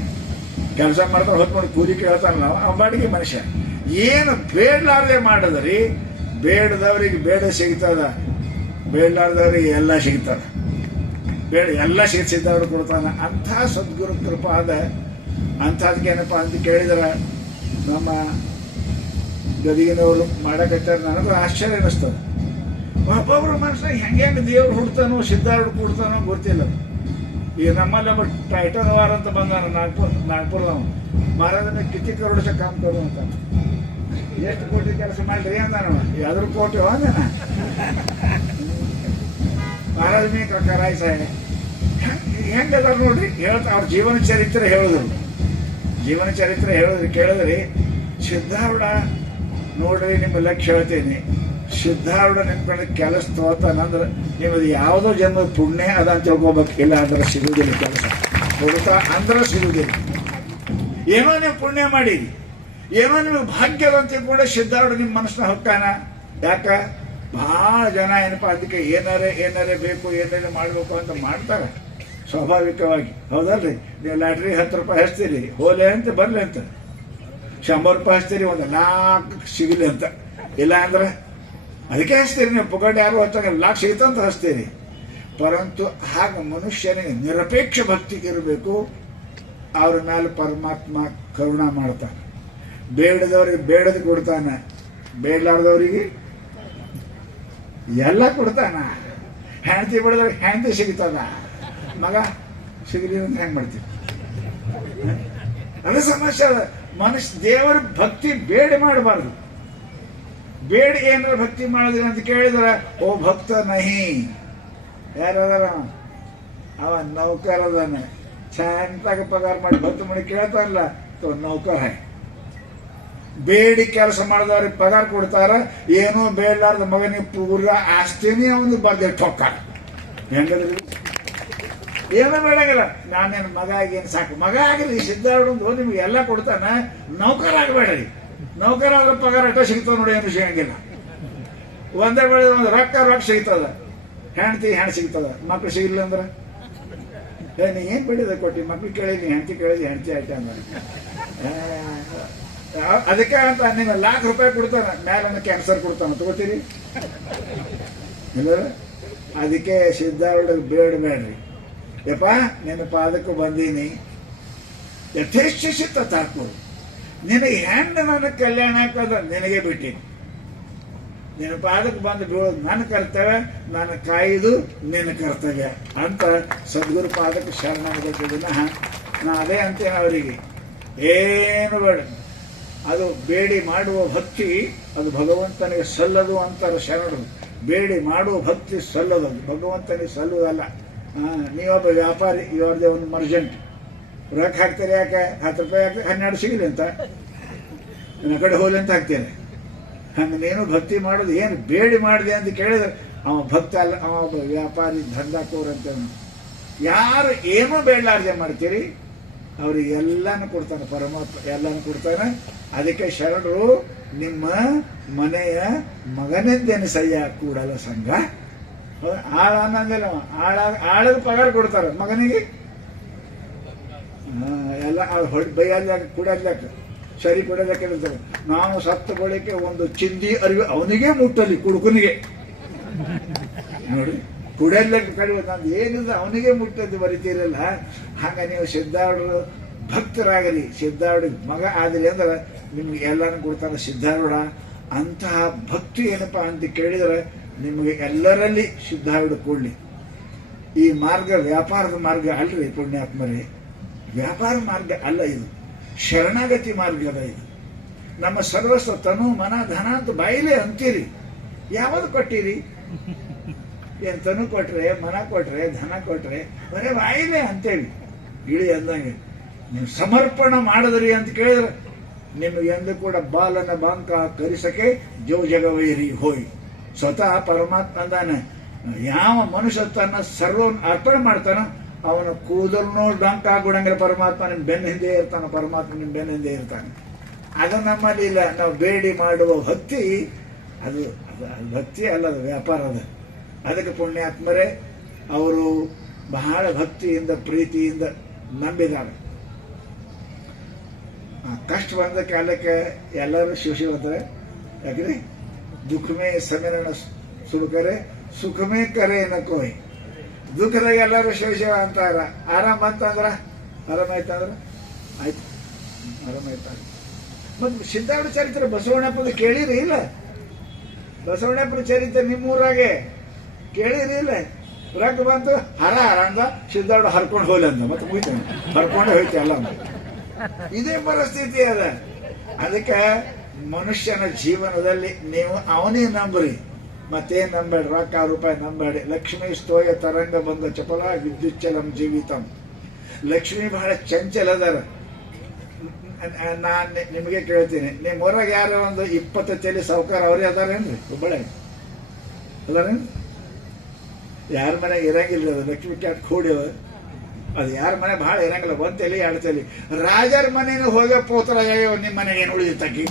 ಕೆಲಸ ಮಾಡ್ತಾರೆ, ಹೊತ್ಕೊಂಡು ಕೂಲಿ ಕೇಳ್ತಾನೆ ನಾವು, ಆ ಬಾಡಿಗೆ ಮನುಷ್ಯ. ಏನು ಬೇಡಲಾರ್ದೆ ಮಾಡಿದ್ರಿ, ಬೇಡದವ್ರಿಗೆ ಬೇಡ ಸಿಗ್ತದ, ಬೇಡಲಾರ್ದವ್ರಿಗೆ ಎಲ್ಲ ಸಿಗ್ತದ. ಬೇಡ ಎಲ್ಲ ಸಿದ್ಧಾರ್ಥ ಕೊಡ್ತಾನೆ. ಅಂಥ ಸದ್ಗುರು ಕೃಪಾ ಅದ. ಅಂಥದ್ಕೇನಪ್ಪ ಅಂತ ಕೇಳಿದ್ರೆ ನಮ್ಮ ಗದಗಿನವರು ಮಾಡಕತ್ತಾರ. ನನಗೂ ಆಶ್ಚರ್ಯ ಅನ್ನಿಸ್ತದೆ. ಒಬ್ಬೊಬ್ರು ಮನುಷ್ಯ ಹೆಂಗೆ ದೇವ್ರು ಹುಡ್ತಾನೋ, ಸಿದ್ಧಾರ್ಥ ಕೊಡ್ತಾನೋ ಗೊತ್ತಿಲ್ಲ. ಈಗ ನಮ್ಮಲ್ಲಿ ಒಬ್ಬ ಟೈಟಲ್ ವಾರ ಅಂತ ಬಂದಾನ ನಾಗ್ಪುರದವ. ಮಹಾರಾಜನ ಕಿತಿ ಕರೋಡ ಕಾಮ್ ಕರು ಅಂತ. ಎಷ್ಟು ಕೋಟಿ ಕೆಲಸ ಮಾಡ್ರಿ ಅಂದಾನವ. ಯಾವ್ದ್ರ ಕೋಟಿ ಅಂದಾನ ಮಹಾರಾಜ ಮೀ ಕರಾಯ್ ಸಾಯ ಹೆಂಗದ ನೋಡ್ರಿ. ಹೇಳ್ತಾ ಅವ್ರ ಜೀವನ ಚರಿತ್ರೆ ಹೇಳಿದ್ರು. ಜೀವನ ಚರಿತ್ರೆ ಕೇಳಿದ್ರಿ ಸಿದ್ಧಾರೂಢ ನೋಡ್ರಿ, ನಿಮ್ಮ ಲಕ್ಷ್ಯ ಹೇಳ್ತೀನಿ, ಸಿದ್ಧಾರೂಢ ನಿಮ್ಕೊಂಡು ಕೆಲಸ ತೋತಾನಂದ್ರೆ ನಿಮ್ಮದು ಯಾವುದೋ ಜನ್ಮದ ಪುಣ್ಯ ಅದ ಅಂತ ತಿಳ್ಕೊಬೇಕು. ಇಲ್ಲ ಅಂದ್ರೆ ಸಿಗುವುದಿಲ್ಲ, ಕೆಲಸ ಹೋಗುತ್ತಾ ಅಂದ್ರೆ ಸಿಗುವುದಿಲ್ಲ. ಏನೋ ನೀವು ಪುಣ್ಯ ಮಾಡಿರಿ, ಏನೋ ನಿಮಗೆ ಭಾಗ್ಯದ ಅಂತ ಕೂಡ ಸಿದ್ಧಾರೂಢ ನಿಮ್ಮ ಮನಸ್ಸನ್ನ ಹೊಕ್ಕಾನ. ಯಾಕ ಬಹಳ ಜನ ಏನಪ್ಪ ಅದಕ್ಕೆ ಏನಾರೇ ಬೇಕು, ಏನಾರೇ ಮಾಡಬೇಕು ಅಂತ ಮಾಡ್ತಾರೆ ಸ್ವಾಭಾವಿಕವಾಗಿ. ಹೌದಲ್ರಿ? ನೀವು ಲಾಟ್ರಿ 10 ರೂಪಾಯಿ ಹಚ್ತೀರಿ, ಹೋಲೆ ಅಂತ ಬರ್ಲಿ ಅಂತ. 100 ರೂಪಾಯಿ ಹಚ್ತೀರಿ, ಒಂದು 4 ಸಿಗಲಿ ಅಂತ. ಇಲ್ಲ ಅಂದ್ರೆ ಅದಕ್ಕೆ ಹಚ್ತೀರಿ. ನೀವು ಪುಗಡ್ ಯಾರು ಹಚ್ಚಾಗ 4 ಸಿಗುತ್ತಂತ ಹಚ್ತೀರಿ. ಪರಂತು ಹಾಗೆ ಮನುಷ್ಯನಿಗೆ ನಿರಪೇಕ್ಷ ಭಕ್ತಿ ಇರಬೇಕು. ಅವ್ರ ಮೇಲೆ ಪರಮಾತ್ಮ ಕರುಣಾ ಮಾಡ್ತಾನೆ. ಬೇಡದವ್ರಿಗೆ ಬೇಡದ ಕೊಡ್ತಾನ, ಬೇಡಲಾರ್ದವ್ರಿಗೆ ಎಲ್ಲ ಕೊಡ್ತಾನ. ಹೆಂಡತಿ ಬಿಡದವ್ರಿಗೆ ಹೆಂಡತಿ ಸಿಗ್ತದ, ಮಗ ಸಿಗಲಿ ಅಂತ ಹೆಂಗ್ ಮಾಡ್ತೀವಿ? ಅದೇ ಸಮಸ್ಯೆ ಅದ. ಮನುಷ್ಯ ದೇವರ ಭಕ್ತಿ ಬೇಡ ಮಾಡಬಾರ್ದು. ಬೇಡ ಏನಾರ ಭಕ್ತಿ ಮಾಡಿದ್ರಿ ಅಂತ ಕೇಳಿದ್ರ, ಓ ಭಕ್ತ ನಹಿ, ಯಾರದಾರ ಅವ ನೌಕರ ಅದಾನ, ಶಾಂತಾಗ ಪಗಾರ ಮಾಡಿ 10 ಮಣಿ ಕೇಳ್ತಾರಲ್ಲ, ನೌಕರ ಹೈ. ಬೇಡಿ ಕೆಲಸ ಮಾಡಿದವ್ರಿಗೆ ಪಗಾರ ಕೊಡ್ತಾರ, ಏನೋ ಬೇಡಲಾರ್ದ ಮಗನಿಗೆ ಪೂರ ಆಸ್ತಿನೇ ಅವನು ಬರ್ದೆ ಟೊಕ್ಕಾರ. ಹೆಂಗದ್ರಿ? ಏನೋ ಬೇಡಂಗಿಲ್ಲ, ನಾನೇನು ಮಗ ಆಗೇನು ಸಾಕು, ಮಗ ಆಗಲಿ ಸಿದ್ಧಾರೂಢಂದು ನಿಮ್ಗೆ ಎಲ್ಲ ಕೊಡ್ತಾನ, ನೌಕರ ಆಗಬೇಡ್ರಿ. ನೌಕರ ಆದ್ರೆ ಪಗಾರ ಅಟ್ಟ ಸಿಗ್ತದ ನೋಡಿ, ಏನು ಸಿಗಂಗಿಲ್ಲ. ಒಂದೇ ಬೆಳೆ ಒಂದು ರೊಕ್ಕ ಸಿಗ್ತದ, ಹೆಂಡತಿ ಹೆಣ್ಣು ಸಿಗ್ತದ, ಮಕ್ಳು ಸಿಗಿಲ್ಲ ಅಂದ್ರೆ ನೀ ಏನ್ ಬೆಳೆದ ಕೊಟ್ಟಿ, ಮಕ್ಳು ಕೇಳಿದ್ನಿ, ಹೆಂಡತಿ ಕೇಳಿದ್ನಿ, ಹೆಂಡತಿ ಆಯ್ತಾ ಅಂದ್ರೆ ಅದಕ್ಕೆ ಅಂತ ನಿಮ್ಮ ₹1,00,000 ಕೊಡ್ತಾನ, ಮೇಲೆ ಕ್ಯಾನ್ಸರ್ ಕೊಡ್ತಾನ, ತಗೋತೀರಿ? ಇಲ್ಲ. ಅದಕ್ಕೆ ಸಿದ್ಧಾರೂಢ ಬೇಡ್ರಿ, ಯಪ್ಪ ನಿನ್ನ ಪಾದಕ್ಕೂ ಬಂದೀನಿ, ಯಥೇಚ್ಛಿಸಿ ತಥಾಕು. ನಿನಗೆ ಹೆಂಗ ನನ್ನ ಕಲ್ಯಾಣ ಹಾಕೋದು ನಿನಗೆ ಬಿಟ್ಟೀನಿ. ನಿನ್ನ ಪಾದಕ್ಕೆ ಬಂದು ಬೀಳೋದು ನನ್ನ ಕರ್ತವ್ಯ, ನನ್ನ ಕಾಯ್ದು ನಿನ್ನ ಕರ್ತವ್ಯ ಅಂತ ಸದ್ಗುರು ಪಾದಕ್ಕೆ ಶರಣಾಗಬೇಕಿದ್ದ. ನಾ ಅದೇ ಅಂತೇನೆ ಅವರಿಗೆ, ಏನು ಬೇಡ, ಅದು ಬೇಡಿ ಮಾಡುವ ಭಕ್ತಿ ಅದು ಭಗವಂತನಿಗೆ ಸಲ್ಲದು ಅಂತಾರೆ ಶರಣರು. ಬೇಡಿ ಮಾಡುವ ಭಕ್ತಿ ಸಲ್ಲದು, ಭಗವಂತನಿಗೆ ಸಲ್ಲುವುದಲ್ಲ. ನೀವೊಬ್ಬ ವ್ಯಾಪಾರಿ, ಇವರದೇ ಒಂದು ಮರ್ಜೆಂಟ್, ರೊಕ್ಕ ಹಾಕ್ತಾರೆ. ಯಾಕೆ 10 ರೂಪಾಯಿ ಹಾಕ್ತಾರೆ, 12 ಸಿಗಲಿ ಅಂತ, ನನ್ನ ಕಡೆ ಹೋಲಿ ಅಂತ ಹಾಕ್ತೇನೆ. ಹಂಗೆ ನೀನು ಭಕ್ತಿ ಮಾಡೋದು ಏನು ಬೇಡಿ ಮಾಡಿದೆ ಅಂತ ಕೇಳಿದ್ರೆ ಅವ ಭಕ್ತ ಅಲ್ಲ, ಅವ ಒಬ್ಬ ವ್ಯಾಪಾರಿ, ದಂಧಕೋರ್ ಅಂತ. ಯಾರು ಏನೂ ಬೇಡಲಾರ್ದೆ ಮಾಡ್ತೀರಿ ಅವ್ರಿಗೆ ಎಲ್ಲಾನು ಕೊಡ್ತಾನೆ ಪರಮಾತ್ಮ, ಎಲ್ಲಾನು ಕೊಡ್ತಾನೆ. ಅದಕ್ಕೆ ಶರಣರು ನಿಮ್ಮ ಮನೆಯ ಮಗನೆಂದೆನಿಸಯ್ಯ ಕೂಡಲ ಸಂಘ. ಆಳ ಅನ್ನಂಗಿಲ್ಲ, ಆಳದ ಪಗಾರ ಕೊಡ್ತಾರ ಮಗನಿಗೆ. ಎಲ್ಲ ಬೈಯಲ್ಲಾಕ ಕುಡಿಯಲ್ಲಾಕ ಸರಿ ಕುಡಿಯಲ್ಲಾಕ ಹೇಳ್ತಾರೆ. ನಾವು ಸತ್ತ ಬಳಿಕೆ ಒಂದು ಚಿಂದಿ ಅರಿವು ಅವನಿಗೆ ಮುಟ್ಟಲಿ, ಕುಡುಕನಿಗೆ. ನೋಡಿ, ಕುಡಿಯಲ್ಲಾಕ ಕಡಿಮೆ ನಂದು ಏನಿಲ್ಲ, ಅವನಿಗೆ ಮುಟ್ಟದ್ದು ಬರಿತೀರಲ್ಲ. ಹಂಗ ನೀವು ಸಿದ್ಧಾರೂಢರು ಭಕ್ತರಾಗಲಿ, ಸಿದ್ಧಾರೂಢ ಮಗ ಆಗಲಿ ಅಂದ್ರೆ ನಿಮ್ಗೆ ಎಲ್ಲಾನು ಕೊಡ್ತಾನೆ ಸಿದ್ಧಾರೂಢ. ಅಂತಹ ಭಕ್ತಿ ಏನಪ್ಪಾ ಅಂತ ಕೇಳಿದ್ರೆ ನಿಮಗೆ ಎಲ್ಲರಲ್ಲಿ ಸಿದ್ಧಾರೂಢ ಕೊಡ್ಲಿ. ಈ ಮಾರ್ಗ ವ್ಯಾಪಾರದ ಮಾರ್ಗ ಅಲ್ರಿ ಪುಣ್ಯಾತ್ಮರೇ, ವ್ಯಾಪಾರ ಮಾರ್ಗ ಅಲ್ಲ ಇದು, ಶರಣಾಗತಿ ಮಾರ್ಗ ಅದ ಇದು. ನಮ್ಮ ಸರ್ವಸ್ವ ತನು ಮನ ಧನ ಅಂತ ಬಾಯಿಲೆ ಅಂತೀರಿ, ಯಾವುದು ಕೊಟ್ಟಿರಿ? ಏನ್ ತನು ಕೊಟ್ರೆ, ಮನ ಕೊಟ್ರೆ, ಧನ ಕೊಟ್ರೆ ಬರೇ ಬಾಯಿಲೆ ಅಂತೇಳಿ ಇಳಿ ಅಂದಂಗೆ. ನೀವು ಸಮರ್ಪಣ ಮಾಡಿದ್ರಿ ಅಂತ ಕೇಳಿದ್ರೆ ನಿಮ್ಗೆ ಎಂದು ಕೂಡ ಬಾಲನ ಬಾಂಕ ಕರಿಸಕ್ಕೆ ಜೋ ಜಗವೈರಿ ಹೋಯ್. ಸ್ವತಃ ಪರಮಾತ್ಮ ಅಂದಾನೆ, ಯಾವ ಮನುಷ್ಯ ತನ್ನ ಸರ್ವವನ್ನು ಅರ್ಪಣೆ ಮಾಡ್ತಾನೋ ಅವನ ಕೂದಲು ಡಂಕ ಆಗುಡಂಗಿಲ್ಲ. ಪರಮಾತ್ಮ ನಿಮ್ ಬೆನ್ನ ಹಿಂದೆ ಇರ್ತಾನೆ, ಪರಮಾತ್ಮ ನಿಮ್ ಬೆನ್ನ ಹಿಂದೆ ಇರ್ತಾನೆ. ಅದು ನಮ್ಮಲ್ಲಿ ಇಲ್ಲ. ನಾವು ಬೇಡಿ ಮಾಡುವ ಭಕ್ತಿ ಅದು ಭಕ್ತಿ ಅಲ್ಲ, ಅದು ವ್ಯಾಪಾರ ಅದ. ಅದಕ್ಕೆ ಪುಣ್ಯಾತ್ಮರೇ ಅವರು ಬಹಳ ಭಕ್ತಿಯಿಂದ ಪ್ರೀತಿಯಿಂದ ನಂಬಿದ್ದಾರೆ. ಕಷ್ಟ ಬಂದ ಕಾಲಕ್ಕೆ ಎಲ್ಲರೂ ಶಿವಶಿವಂತಾರೆ. ಯಾಕ್ರಿ ದುಃಖಮೇ ಸಮೀರಣ ಸುಖರೆ ಸುಖಮೇ ಕರೆ ನಕೋಯ್. ದುಃಖದಾಗ ಎಲ್ಲರೂ ಶಿವ ಅಂತಾರ. ಆರಾಮ ಅಂತಂದ್ರ ಆರಾಮಾಯ್ತಂದ್ರ ಆಯ್ತು, ಆರಾಮಾಯ್ತ. ಮತ್ತು ಸಿದ್ಧಾರೂಢ ಚರಿತ್ರೆ ಬಸವಣ್ಣಪ್ಪದ ಕೇಳಿರಿ ಇಲ್ಲ? ಬಸವಣ್ಣಪ್ಪನ ಚರಿತ್ರೆ ನಿಮ್ಮೂರಾಗೆ ಕೇಳಿರಿ ಇಲ್ಲ? ರೊಕ್ಕ ಬಂತು ಹರ ಅಂದ, ಸಿದ್ಧಾರೂಢ ಹರ್ಕೊಂಡು ಹೋಗ್ಲಿ ಅಂತ, ಮತ್ತೆ ಮುಗಿತಾನೆ, ಹರ್ಕೊಂಡೆ ಹೋಯ್ತು ಎಲ್ಲ ಅಂತ. ಇದೇ ಪರಿಸ್ಥಿತಿ ಅದ. ಅದಕ್ಕೆ ಮನುಷ್ಯನ ಜೀವನದಲ್ಲಿ ನೀವು ಅವನೇ ನಂಬ್ರಿ, ಮತ್ತೇನ್ ನಂಬೇಡಿ, ರೊಕ್ಕ ರೂಪಾಯಿ ನಂಬೇಡಿ. ಲಕ್ಷ್ಮೀ ಸ್ತೋಯ ತರಂಗ ಬಂದ ಚಪಲ ವಿದ್ಯುಚ್ಚಲಂ ಜೀವಿತಂ. ಲಕ್ಷ್ಮಿ ಬಹಳ ಚಂಚಲ ಅದಾರ. ನಾನು ನಿಮಗೆ ಕೇಳ್ತೀನಿ, ನಿಮ್ಮ ಊರಾಗ ಯಾರು ಒಂದು 20 ತಲೆ ಸಾವುಕಾರ ಅವರೇ ಅದಾರೇನ್ರಿ? ಹುಬ್ಬಳ್ಳಿ ಅದಾರೇನು? ಯಾರ ಮನೆಗೆ ಇರಂಗಿಲ್ಲ ಅದು, ಲಕ್ಷ್ಮಿ ಕ್ಯಾಟ್ ಕೂಡಿ ಅದು ಯಾರ ಮನೆ ಭಾಳ ಇರಂಗಿಲ್ಲ, 1 ತಲೆ 2 ತಲೆ. ರಾಜರ ಮನೆಗೆ ಹೋಗೋ ಪೋತರ ಜಾಗ್ಯಾವ, ನಿಮ್ಮ ಮನೆಗೆ ಏನು ಉಳಿದಿತ್ತಾಕಿ?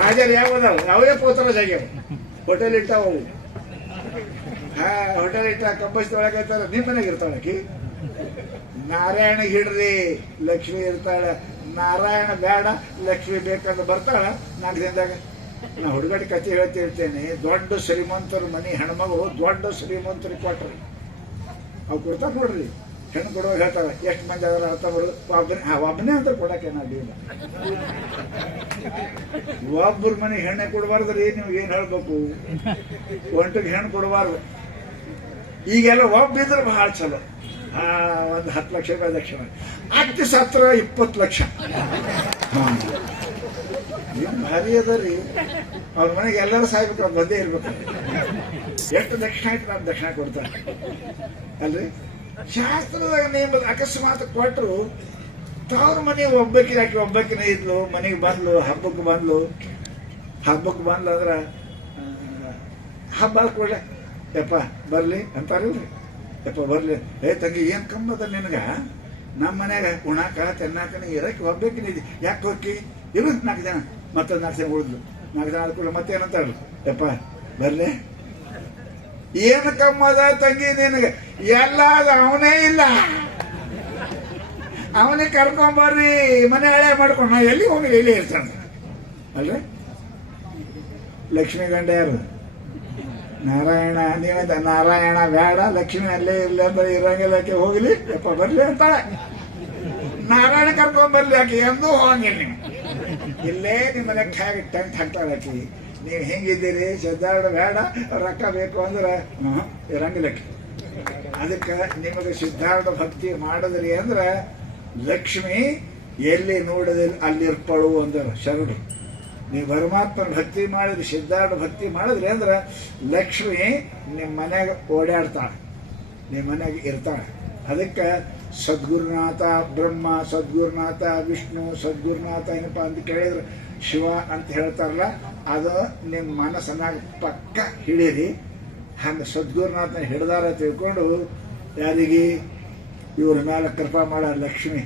ರಾಜರು ಯಾವದಾವ? ಅವೇ ಪೋತರ ಜಾಗ್ಯಾವ, ಹೋಟೆಲ್ ಇಟ್ಟಾವ. ಹೋಟೆಲ್ ಇಟ್ಟ ಕಂಪಸ್ ತೊಳಕೈತಾರ, ನಿಮ್ಮ ಮನೆಗೆ ಇರ್ತಾಳಕಿ. ನಾರಾಯಣ ಹಿಡ್ರಿ, ಲಕ್ಷ್ಮಿ ಇರ್ತಾಳ. ನಾರಾಯಣ ಬೇಡ, ಲಕ್ಷ್ಮಿ ಬೇಕಂತ ಬರ್ತಾಳ 4 ದಿನದಾಗ. ನಾ ಹುಡುಗಡಿ ಕಥೆ ಹೇಳ್ತಿರ್ತೇನೆ. ದೊಡ್ಡ ಶ್ರೀಮಂತರ ಮನೆ ಹೆಣ್ಮಗಳು ದೊಡ್ಡ ಶ್ರೀಮಂತರಿಗೆ ಕೊಟ್ರಿ, ಅವು ಕೊಡ್ತಾ ನೋಡ್ರಿ. ಹೆಣ್ಣು ಕೊಡುವಾಗ ಹೇಳ್ತಾವ, ಎಷ್ಟು ಮಂದಿ ಅದರ ಹೇಳ್ತಾವರು, ಒಬ್ಬನೇ ಅಂತ ಕೊಡಕ್ಕೆ ನಾವಿಲ್ಲ. ಒಬ್ಬರ ಮನೆ ಹೆಣ್ಣೆ ಕೊಡಬಾರ್ದ್ರಿ. ನೀವು ಏನ್ ಹೇಳ್ಬೇಕು? ಒಂಟಿಗೆ ಹೆಣ್ಣು ಕೊಡಬಾರ್ದು. ಈಗೆಲ್ಲ ಒಬ್ಬಿದ್ರೆ ಬಹಳ ಚಲೋ. ಒಂದು 10 ಲಕ್ಷ ರೂಪಾಯಿ ದಕ್ಷಿಣ, ಅತಿ ಸತ್ರ 20 ಲಕ್ಷ. ಏನು ಭಾರಿ ಅದ ರೀ. ಅವ್ರ ಮನೆಗೆ ಎಲ್ಲರೂ ಸಾಯ್ಬೇಕು, ಅವ್ರು ಬಂದೇ ಇರ್ಬೇಕು. ಎಷ್ಟು ದಕ್ಷಿಣ ಆಯ್ತು, ನಾನು ದಕ್ಷಿಣ ಕೊಡ್ತಾರೆ ಅಲ್ರಿ. ಶಾಸ್ತ್ರದಾಗ ನೇಮ ಅಕಸ್ಮಾತ್ ಕೊಟ್ಟರು, ತವ್ರ ಮನೆ ಒಬ್ಬಕಿನ ಹಾಕಿ ಒಬ್ಬಕಿನ ಇದ್ಲು, ಮನೆಗೆ ಬಂದ್ಲು, ಹಬ್ಬಕ್ಕೆ ಬಂದ್ಲು ಅಂದ್ರ ಹಬ್ಬ ಕೂಡಲೇ ಯಪ್ಪ ಬರ್ಲಿ ಅಂತಾರಿಲ್ರಿ. ಯಪ್ಪ ಬರ್ಲಿ, ತಂಗಿ ಏನ್ ಕಮ್ಮದ ನಿನಗ? ನಮ್ಮ ಮನ್ಯಾಗ ಉಣಾಕ ತಿನ್ನಾಕ ಇರಕ್ಕೆ ಒಬ್ಬಕಿನಿದ್ದಿ, ಯಾಕೆ ಹೋಗಿ ಇರು 4 ಜನ, ಮತ್ತೊಂದು 4 ಜನ ಉಳಿದ್ಲು. 4 ಜನ ಆದ್ಕೂಡ ಮತ್ತೆ ಏನಂತಾರಲ್ಲ, ಯಪ್ಪ ಬರ್ಲಿ. ಏನು ಕಮ್ಮದ ತಂಗಿ ನಿನಗ? ಎಲ್ಲ ಅದು ಅವನೇ ಇಲ್ಲ, ಅವನೇ ಕರ್ಕೊಂಬರ್ರಿ, ಮನೆ ಹಳೆ ಮಾಡ್ಕೊಂಡು ನಾ ಎಲ್ಲಿ ಹೋಗಿ ಎಲ್ಲಿ ಇರ್ತಾನೆ ಅಲ್ರಿ. ಲಕ್ಷ್ಮೀ ಗಂಡ ಯಾರು? ನಾರಾಯಣ. ನೀವಂತ ನಾರಾಯಣ ಬೇಡ, ಲಕ್ಷ್ಮಿ ಅಲ್ಲೇ ಇರ್ಲಿ ಅಂತ ಇರಂಗಿಲ್ಲಕ್ಕೆ ಹೋಗ್ಲಿ, ಯಪ್ಪ ಬರ್ಲಿ ಅಂತಾಳೆ. ನಾರಾಯಣ ಕರ್ಕೊಂಬರ್ಲಿ, ಆಕೆ ಎಂದೂ ಹೋಗಂಗಿಲ್ಲ. ನೀವು ಇಲ್ಲೇ ನಿಮ್ಮ ಲೆಕ್ಕ ಹಾಕಿ ಟೆಂಟ್ ಹಾಕ್ತಾಳೆ ಆಕಿ. ನೀವು ಹೆಂಗಿದ್ದೀರಿ? ಶ್ರದ್ಧಾರ್ಢ ಬೇಡ, ರೊಕ್ಕ ಬೇಕು ಅಂದ್ರೆ ಇರಂಗಿಲ್ಲಕ್ಕೆ. ಅದಕ್ಕೆ ನಿಮಗೆ ಸಿದ್ಧಾರ್ಥ ಭಕ್ತಿ ಮಾಡಿದ್ರಿ ಅಂದ್ರೆ ಲಕ್ಷ್ಮಿ ಎಲ್ಲಿ ನೋಡಿದ್ರೆ ಅಲ್ಲಿರ್ಪಳು ಅಂದರು ಶರಣು. ನೀವು ಪರಮಾತ್ಮನ ಭಕ್ತಿ ಮಾಡಿದ್ರಿ, ಸಿದ್ಧಾರ್ಥ ಭಕ್ತಿ ಮಾಡಿದ್ರಿ ಅಂದ್ರೆ ಲಕ್ಷ್ಮಿ ನಿಮ್ಮ ಮನೆಯಾಗ ಓಡಾಡ್ತಾಳೆ, ನಿಮ್ಮ ಮನೆಯಾಗ ಇರ್ತಾಳೆ. ಅದಕ್ಕೆ ಸದ್ಗುರುನಾಥ ಬ್ರಹ್ಮ, ಸದ್ಗುರುನಾಥ ವಿಷ್ಣು, ಸದ್ಗುರುನಾಥ ಏನಪ್ಪ ಅಂತ ಕೇಳಿದ್ರೆ ಶಿವ ಅಂತ ಹೇಳ್ತಾರಲ್ಲ, ಅದು ನಿಮ್ಮ ಮನಸ್ಸನ್ನಾಗ ಪಕ್ಕ ಹಿಡೀರಿ. ಹಂಗೆ ಸದ್ಗುರುನಾಥನ ಹಿಡ್ದಾರ ತಿಳ್ಕೊಂಡು ಯಾರಿಗೆ ಇವ್ರ ಮೇಲೆ ಕೃಪಾ ಮಾಡ ಲಕ್ಷ್ಮಿ.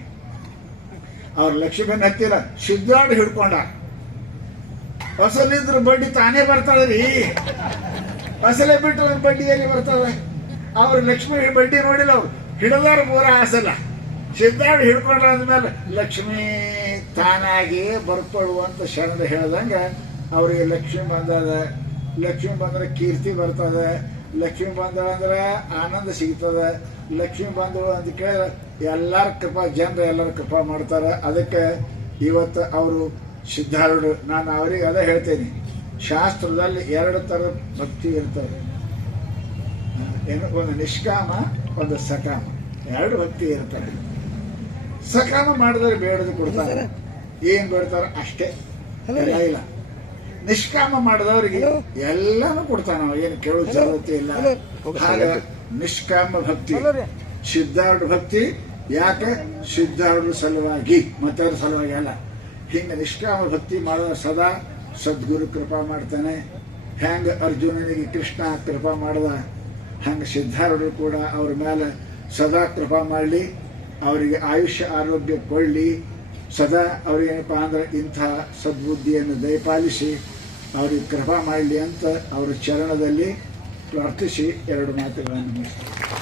ಅವ್ರ ಲಕ್ಷ್ಮೀನ ಹತ್ತಿರ ಸಿದ್ಧಾರ್ಥ ಹಿಡ್ಕೊಂಡ. ಫಸಲಿದ್ರು ಬಡ್ಡಿ ತಾನೇ ಬರ್ತಾಳ್ರಿ, ಫಸಲೇ ಬಿಟ್ಟು ಬಡ್ಡಿ ಎಲ್ಲಿ ಬರ್ತದೆ? ಅವ್ರ ಲಕ್ಷ್ಮಿ ಬಡ್ಡಿ ನೋಡಿಲ್ಲ, ಅವ್ರು ಹಿಡದಾರ ಪೂರ ಆಸಲ್ಲ. ಸಿದ್ಧಾರ್ಥ ಹಿಡ್ಕೊಂಡ್ರ ಅಂದ್ಮೇಲೆ ಲಕ್ಷ್ಮಿ ತಾನಾಗಿ ಬರ್ಕೊಳ್ಳುವಂತ ಶರಣ ಹೇಳ್ದಂಗ ಅವ್ರಿಗೆ ಲಕ್ಷ್ಮಿ ಬಂದದ. ಲಕ್ಷ್ಮಿ ಬಂದ್ರೆ ಕೀರ್ತಿ ಬರ್ತದ, ಲಕ್ಷ್ಮಿ ಬಂದಳ ಅಂದ್ರೆ ಆನಂದ ಸಿಗ್ತದ. ಲಕ್ಷ್ಮಿ ಬಂದಳು ಅಂತ ಕೇಳಿದ್ರೆ ಎಲ್ಲರ ಕೃಪಾ, ಜನರು ಎಲ್ಲರ ಕೃಪಾ ಮಾಡ್ತಾರ. ಅದಕ್ಕೆ ಇವತ್ತು ಅವರು ಸಿದ್ಧಾರೂಢ. ನಾನು ಅವ್ರಿಗೆ ಅದೇ ಹೇಳ್ತೇನೆ, ಶಾಸ್ತ್ರದಲ್ಲಿ 2 ಥರದ ಭಕ್ತಿ ಇರ್ತವೆ. ಏನು, ಒಂದು ನಿಷ್ಕಾಮ, ಒಂದು ಸಕಾಮ, 2 ಭಕ್ತಿ ಇರ್ತವೆ. ಸಕಾಮ ಮಾಡಿದ್ರೆ ಬೇಡದು ಕೊಡ್ತಾರೆ, ಏನ್ ಬೇಡ್ತಾರ ಅಷ್ಟೇ, ಎಲ್ಲ ಇಲ್ಲ. ನಿಷ್ಕಾಮ ಮಾಡಿದವರಿಗೆ ಎಲ್ಲಾನು ಕೊಡ್ತಾನ, ಏನು ಕೇಳೋ ಜರತೆ ಇಲ್ಲ. ಹಾಗೆ ನಿಷ್ಕಾಮ ಭಕ್ತಿ, ಸಿದ್ಧಾರ್ಥ ಭಕ್ತಿ. ಯಾಕೆ? ಸಿದ್ಧಾರ್ಥ ಸಲುವಾಗಿ, ಮತ್ತವ್ರ ಸಲುವಾಗಿ ಅಲ್ಲ. ಹಿಂಗೆ ನಿಷ್ಕಾಮ ಭಕ್ತಿ ಮಾಡಿದ ಸದಾ ಸದ್ಗುರು ಕೃಪಾ ಮಾಡ್ತಾನೆ. ಹೆಂಗ ಅರ್ಜುನನಿಗೆ ಕೃಷ್ಣ ಕೃಪಾ ಮಾಡ್ದ, ಹಂಗೆ ಸಿದ್ಧಾರ್ಥರು ಕೂಡ ಅವ್ರ ಮೇಲೆ ಸದಾ ಕೃಪಾ ಮಾಡಲಿ, ಅವರಿಗೆ ಆಯುಷ್ಯ ಆರೋಗ್ಯ ಕೊಳ್ಳಿ. ಸದಾ ಅವ್ರಿಗೇನಪ್ಪ ಅಂದ್ರೆ ಇಂಥ ಸದ್ಬುದ್ಧಿಯನ್ನು ದಯಪಾಲಿಸಿ ಅವ್ರಿಗೆ ಕೃಪಾ ಮಾಡಲಿ ಅಂತ ಅವರ ಚರಣದಲ್ಲಿ ಪ್ರಾರ್ಥಿಸಿ 2 ಮಾತುಗಳನ್ನು ಮುಗಿಸ್ತಾರೆ.